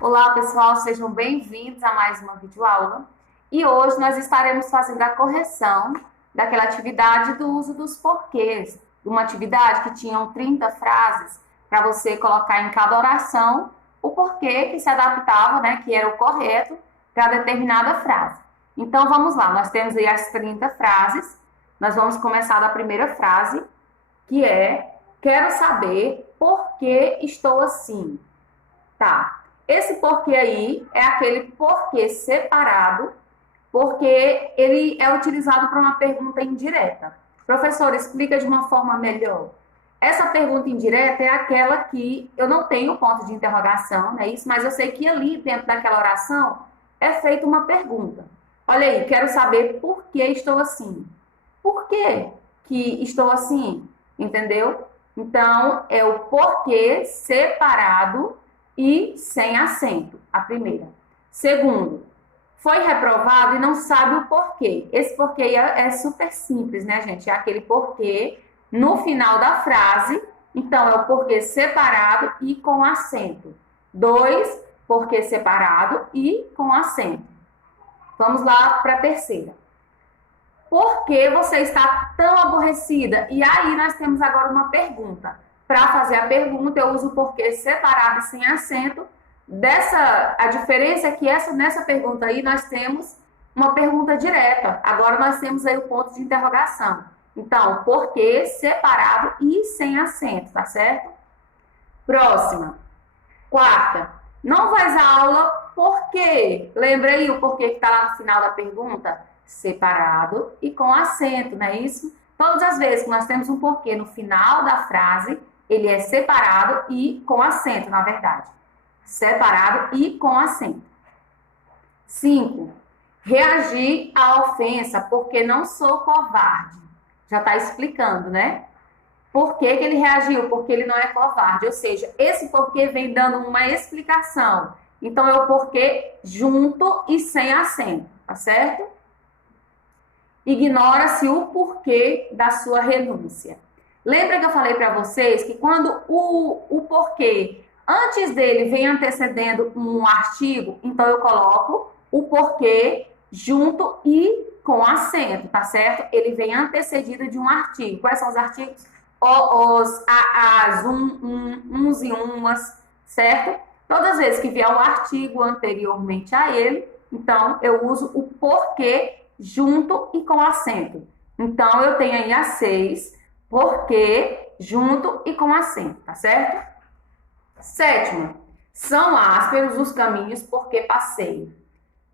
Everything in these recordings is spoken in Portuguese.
Olá, pessoal, sejam bem-vindos a mais uma videoaula. E hoje nós estaremos fazendo a correção daquela atividade do uso dos porquês. Uma atividade que tinha 30 frases para você colocar em cada oração o porquê que se adaptava, né, que era o correto para determinada frase. Então vamos lá, nós temos aí as 30 frases. Nós vamos começar da primeira frase, que é: quero saber por que estou assim. Tá. Esse porquê aí é aquele porquê separado, porque ele é utilizado para uma pergunta indireta. Professor, explica de uma forma melhor. Essa pergunta indireta é aquela que eu não tenho ponto de interrogação, não é isso? Mas eu sei que ali dentro daquela oração é feita uma pergunta. Olha aí, quero saber por que estou assim. Por que estou assim? Entendeu? Então, é o porquê separado e sem acento, a primeira. Segundo, foi reprovado e não sabe o porquê. Esse porquê é super simples, né, gente? É aquele porquê no final da frase. Então, é o porquê separado e com acento. Dois, porquê separado e com acento. Vamos lá para a terceira. Por que você está tão aborrecida? E aí nós temos agora uma pergunta. Para fazer a pergunta, eu uso o porquê separado e sem acento. A diferença é que nessa pergunta aí nós temos uma pergunta direta. Agora nós temos aí o ponto de interrogação. Então, porquê separado e sem acento, tá certo? Próxima. Quarta. Não vais à aula por quê? Lembra aí o porquê que está lá no final da pergunta? Separado e com acento, não é isso? Todas as vezes que nós temos um porquê no final da frase, ele é separado e com acento, na verdade. Separado e com acento. 5. Reagir à ofensa porque não sou covarde. Já está explicando, né? Por que ele reagiu? Porque ele não é covarde. Ou seja, esse porquê vem dando uma explicação. Então, é o porquê junto e sem acento, tá certo? Ignora-se o porquê da sua renúncia. Lembra que eu falei para vocês que quando o porquê, antes dele vem antecedendo um artigo, então eu coloco o porquê junto e com acento, tá certo? Ele vem antecedido de um artigo. Quais são os artigos? Os, as, uns e umas, certo? Todas as vezes que vier um artigo anteriormente a ele, então eu uso o porquê junto e com acento. Então, eu tenho aí a 6, porquê, junto e com acento, tá certo? Sétimo, são ásperos os caminhos porque passei.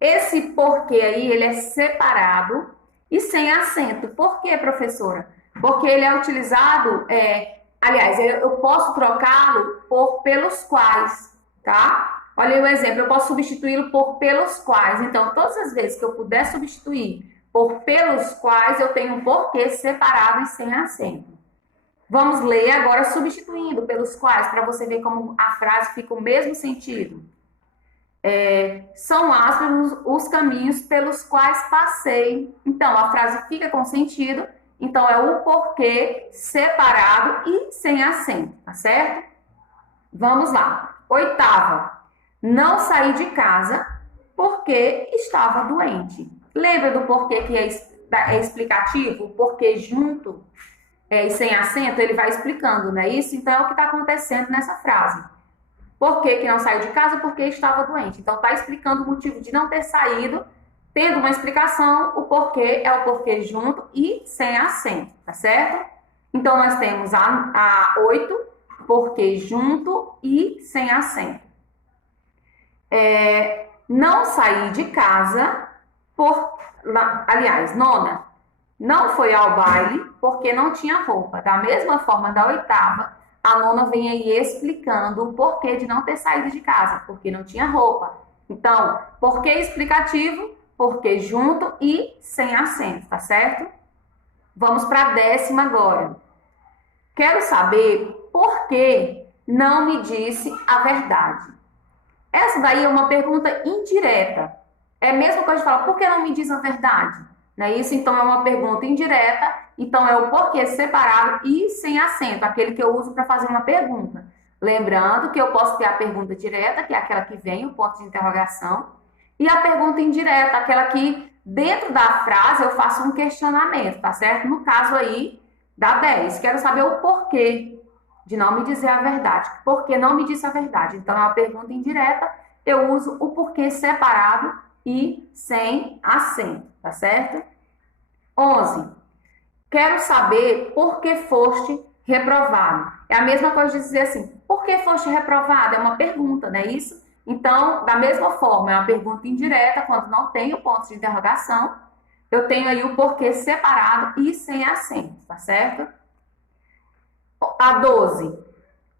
Esse porquê aí, ele é separado e sem acento. Por quê, professora? Porque ele é utilizado, aliás, eu posso trocá-lo por pelos quais, tá? Olha aí o exemplo, eu posso substituí-lo por pelos quais. Então, todas as vezes que eu puder substituir por pelos quais, eu tenho um porquê separado e sem acento. Vamos ler agora substituindo pelos quais, para você ver como a frase fica o mesmo sentido. São ásperos os caminhos pelos quais passei. Então, a frase fica com sentido. Então, é o porquê separado e sem acento, tá certo? Vamos lá. Oitava. Não saí de casa porque estava doente. Lembra do porquê que é explicativo? O porquê junto e sem acento, ele vai explicando, não é isso? Então, é o que está acontecendo nessa frase. Por que não saiu de casa? Porque estava doente. Então, está explicando o motivo de não ter saído, tendo uma explicação, o porquê é o porquê junto e sem acento, tá certo? Então, nós temos a 8, porquê junto e sem acento. Não saí de casa aliás, nona, não foi ao baile porque não tinha roupa. Da mesma forma da oitava, a nona vem aí explicando o porquê de não ter saído de casa, porque não tinha roupa. Então, porquê explicativo, porquê junto e sem acento, tá certo? Vamos para a 10ª agora. Quero saber por que não me disse a verdade. Essa daí é uma pergunta indireta. É a mesma coisa de falar, por que não me diz a verdade? Não é isso? Então, é uma pergunta indireta. Então, é o porquê separado e sem acento, aquele que eu uso para fazer uma pergunta. Lembrando que eu posso ter a pergunta direta, que é aquela que vem, o ponto de interrogação, e a pergunta indireta, aquela que dentro da frase eu faço um questionamento, tá certo? No caso aí, da 10, quero saber o porquê de não me dizer a verdade. Por que não me disse a verdade? Então, é uma pergunta indireta, eu uso o porquê separado e sem acento, tá certo? 11. Quero saber por que foste reprovado. É a mesma coisa de dizer assim, por que foste reprovado? É uma pergunta, não é isso? Então, da mesma forma, é uma pergunta indireta, quando não tem o ponto de interrogação, eu tenho aí o porquê separado e sem acento, tá certo? A 12.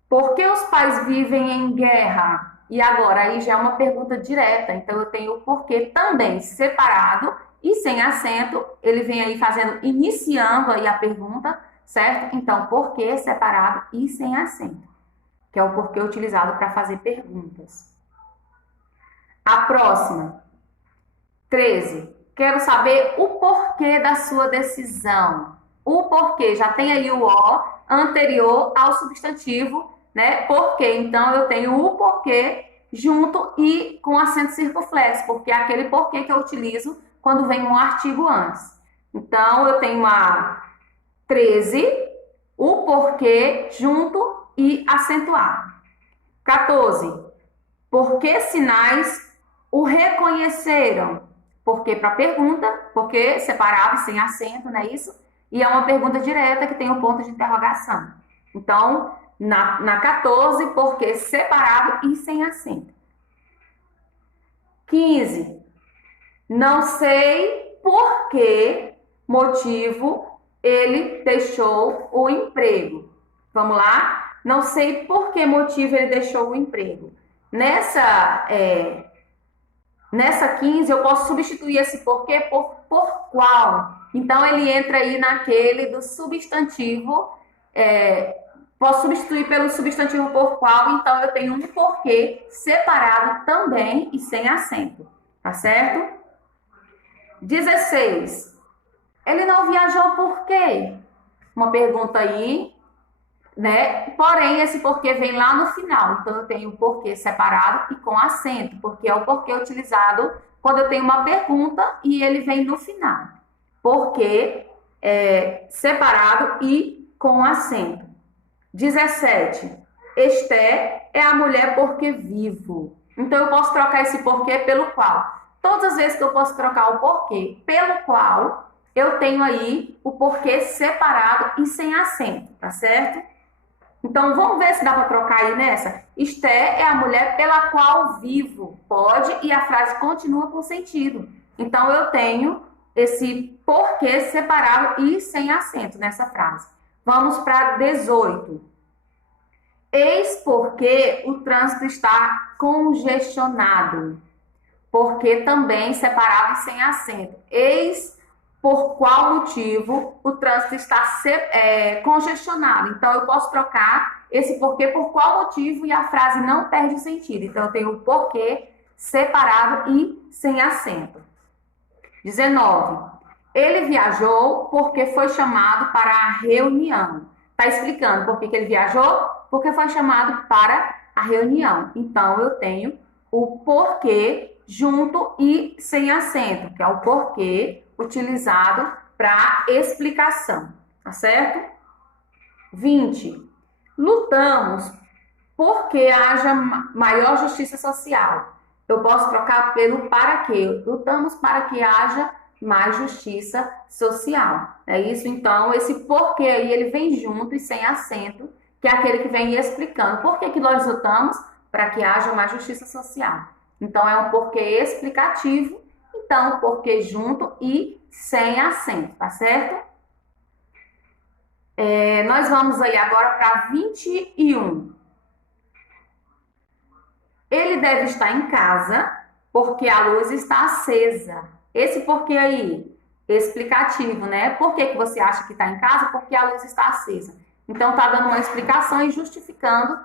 Por que os pais vivem em guerra? E agora, aí já é uma pergunta direta, então eu tenho o porquê também separado e sem acento, ele vem aí fazendo, iniciando aí a pergunta, certo? Então, porquê separado e sem acento, que é o porquê utilizado para fazer perguntas. A próxima, 13. Quero saber o porquê da sua decisão. O porquê, já tem aí o O anterior ao substantivo, né? Porquê. Então, eu tenho o porquê junto e com acento circunflexo, porque é aquele porquê que eu utilizo quando vem um artigo antes. Então, eu tenho a 13, o porquê junto e acentuado. 14. Por que sinais o reconheceram? Porque para pergunta, porque separado e sem acento, não é isso? E é uma pergunta direta que tem um ponto de interrogação. Então, na 14, porque separado e sem acento. 15. Não sei por que motivo ele deixou o emprego. Vamos lá? Não sei por que motivo ele deixou o emprego. Nessa 15, eu posso substituir esse porquê por qual. Então, ele entra aí naquele do substantivo, posso substituir pelo substantivo por qual, então eu tenho um porquê separado também e sem acento, tá certo? 16. Ele não viajou por quê? Uma pergunta aí, né? Porém, esse porquê vem lá no final. Então, eu tenho o porquê separado e com acento, porque é o porquê utilizado quando eu tenho uma pergunta e ele vem no final. Porquê separado e com acento. 17. Esté é a mulher porque vivo. Então, eu posso trocar esse porquê pelo qual. Todas as vezes que eu posso trocar o porquê pelo qual, eu tenho aí o porquê separado e sem acento, tá certo? Então, vamos ver se dá para trocar aí nessa. Esté é a mulher pela qual vivo. Pode, e a frase continua com sentido. Então, eu tenho esse porquê separado e sem acento nessa frase. Vamos para 18. Eis porque o trânsito está congestionado. Porque também separado e sem acento. Eis por qual motivo o trânsito está congestionado. Então, eu posso trocar esse porquê por qual motivo e a frase não perde o sentido. Então, eu tenho o porquê separado e sem acento. 19. Ele viajou porque foi chamado para a reunião. Está explicando por que ele viajou? Porque foi chamado para a reunião. Então, eu tenho o porquê junto e sem acento, que é o porquê utilizado para explicação, tá certo? 20. Lutamos porque haja maior justiça social. Eu posso trocar pelo para quê? Lutamos para que haja mais justiça social. É isso? Então, esse porquê aí, ele vem junto e sem acento, que é aquele que vem explicando por que nós lutamos para que haja mais justiça social. Então, é um porquê explicativo, então, porquê junto e sem acento, tá certo? Nós vamos aí agora para 21. Ele deve estar em casa porque a luz está acesa. Esse porquê aí, explicativo, né? Por que você acha que está em casa? Porque a luz está acesa. Então, tá dando uma explicação e justificando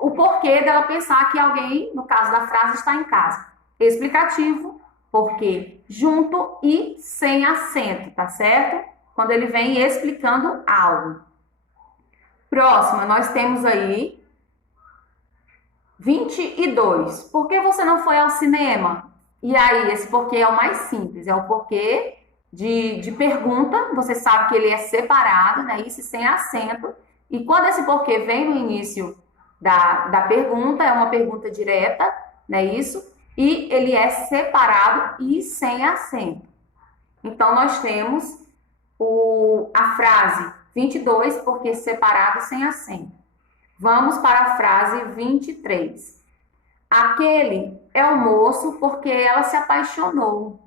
o porquê dela pensar que alguém, no caso da frase, está em casa. Explicativo, porque junto e sem acento, tá certo? Quando ele vem explicando algo. Próxima, nós temos aí 22. Por que você não foi ao cinema? E aí, esse porquê é o mais simples, é o porquê de pergunta. Você sabe que ele é separado, né? Isso sem acento. E quando esse porquê vem no início da pergunta, é uma pergunta direta, né? Isso. E ele é separado e sem acento. Então, nós temos a frase 22, porquê separado sem acento. Vamos para a frase 23. Aquele é o moço porque ela se apaixonou.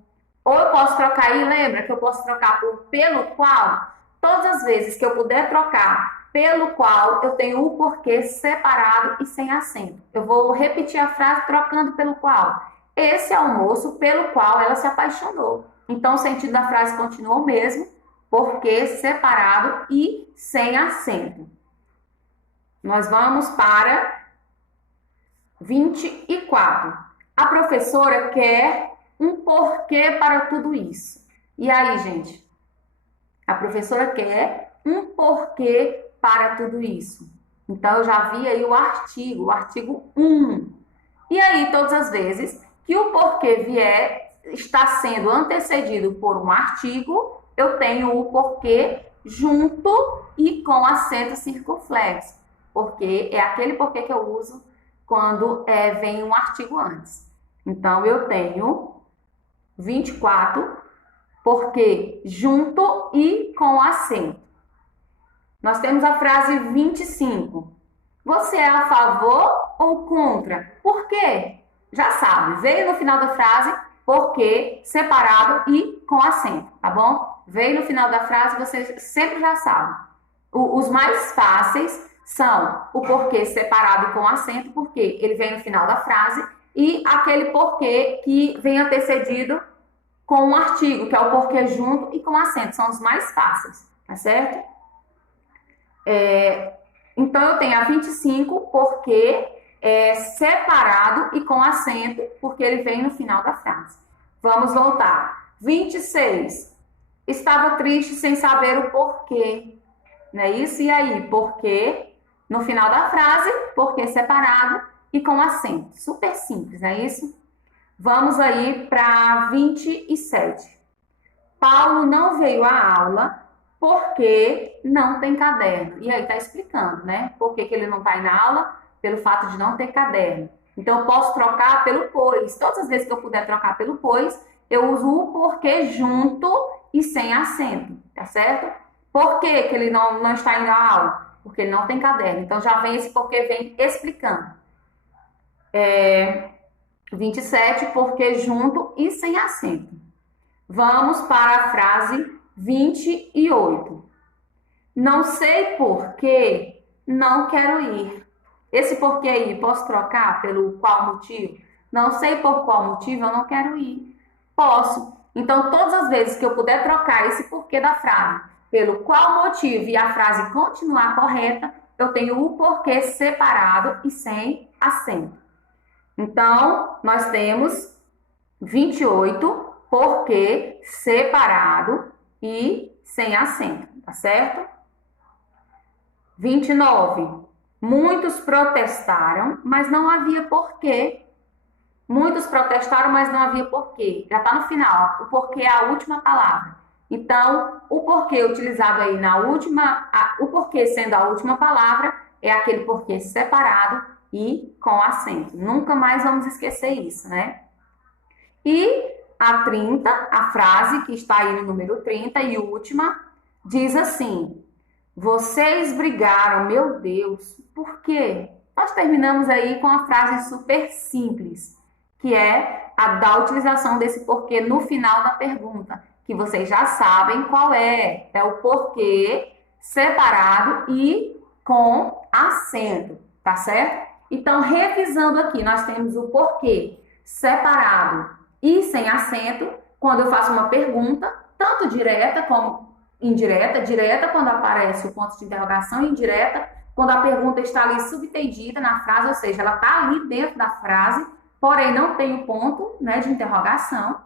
Ou eu posso trocar aí, lembra que eu posso trocar por pelo qual? Todas as vezes que eu puder trocar pelo qual, eu tenho o porquê separado e sem acento. Eu vou repetir a frase trocando pelo qual. Esse é o moço pelo qual ela se apaixonou. Então, o sentido da frase continua o mesmo, porquê separado e sem acento. Nós vamos para 24. A professora quer um porquê para tudo isso. E aí, gente? A professora quer um porquê para tudo isso. Então, eu já vi aí o artigo 1. E aí, todas as vezes que o porquê está sendo antecedido por um artigo, eu tenho o porquê junto e com acento circunflexo. Porque é aquele porquê que eu uso quando vem um artigo antes. Então, eu tenho 24, porquê junto e com acento. Nós temos a frase 25. Você é a favor ou contra? Por quê? Já sabe, veio no final da frase, porquê, separado e com acento, tá bom? Veio no final da frase, você sempre já sabe. Os mais fáceis são o porquê separado e com acento, porque ele vem no final da frase, e aquele porquê que vem antecedido com um artigo, que é o porquê junto e com acento. São os mais fáceis, tá certo? Então, eu tenho a 25, porquê separado e com acento, porque ele vem no final da frase. Vamos voltar. 26. Estava triste sem saber o porquê. Não é isso? E aí, porquê no final da frase, porquê separado e com acento. Super simples, não é isso? Vamos aí para 27. Paulo não veio à aula porque não tem caderno. E aí tá explicando, né? Por que ele não vai na aula? Pelo fato de não ter caderno. Então, eu posso trocar pelo pois. Todas as vezes que eu puder trocar pelo pois, eu uso o porquê junto e sem acento, tá certo? Por que ele não está indo à aula? Porque ele não tem caderno. Então, já vem esse porquê, vem explicando. 27, porquê junto e sem acento. Vamos para a frase 28. Não sei por que não quero ir. Esse porquê aí, posso trocar pelo qual motivo? Não sei por qual motivo eu não quero ir. Posso. Então, todas as vezes que eu puder trocar esse porquê da frase pelo qual motivo e a frase continuar correta, eu tenho o porquê separado e sem acento. Então, nós temos 28, porquê separado e sem acento, tá certo? 29. Muitos protestaram, mas não havia porquê. Muitos protestaram, mas não havia porquê. Já está no final. O porquê é a última palavra. Então, o porquê utilizado aí na última, o porquê sendo a última palavra, é aquele porquê separado e com acento. Nunca mais vamos esquecer isso, né? E a 30, a frase que está aí no número 30 e última, diz assim: vocês brigaram, meu Deus, por quê? Nós terminamos aí com a frase super simples, que é a da utilização desse porquê no final da pergunta, que vocês já sabem qual é. É o porquê separado e com acento, tá certo? Então, revisando aqui, nós temos o porquê separado e sem acento, quando eu faço uma pergunta, tanto direta como indireta. Direta quando aparece o ponto de interrogação, e indireta quando a pergunta está ali subtendida na frase, ou seja, ela está ali dentro da frase, porém não tem o ponto, né, de interrogação.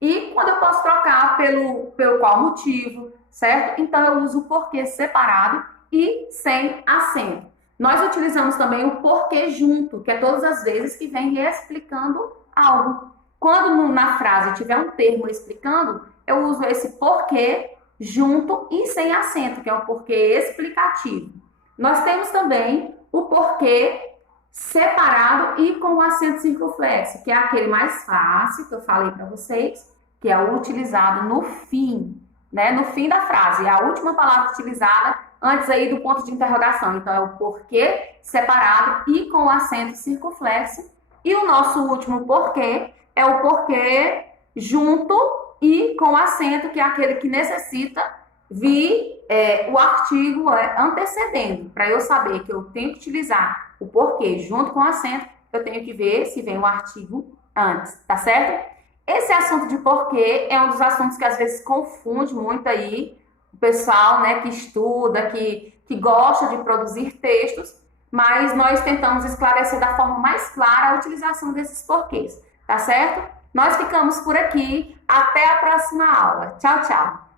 E quando eu posso trocar pelo qual motivo, certo? Então eu uso o porquê separado e sem acento. Nós utilizamos também o porquê junto, que é todas as vezes que vem explicando algo. Quando na frase tiver um termo explicando, eu uso esse porquê junto e sem acento, que é o porquê explicativo. Nós temos também o porquê separado e com o acento circunflexo, que é aquele mais fácil, que eu falei para vocês, que é o utilizado no fim, né? No fim da frase, é a última palavra utilizada antes aí do ponto de interrogação. Então, é o porquê separado e com o acento circunflexo. E o nosso último porquê é o porquê junto e com acento, que é aquele que necessita vir o artigo antecedendo. Para eu saber que eu tenho que utilizar o porquê junto com acento, eu tenho que ver se vem o artigo antes, tá certo? Esse assunto de porquê é um dos assuntos que às vezes confunde muito aí o pessoal, né, que estuda, que gosta de produzir textos, mas nós tentamos esclarecer da forma mais clara a utilização desses porquês, tá certo? Nós ficamos por aqui, até a próxima aula. Tchau, tchau!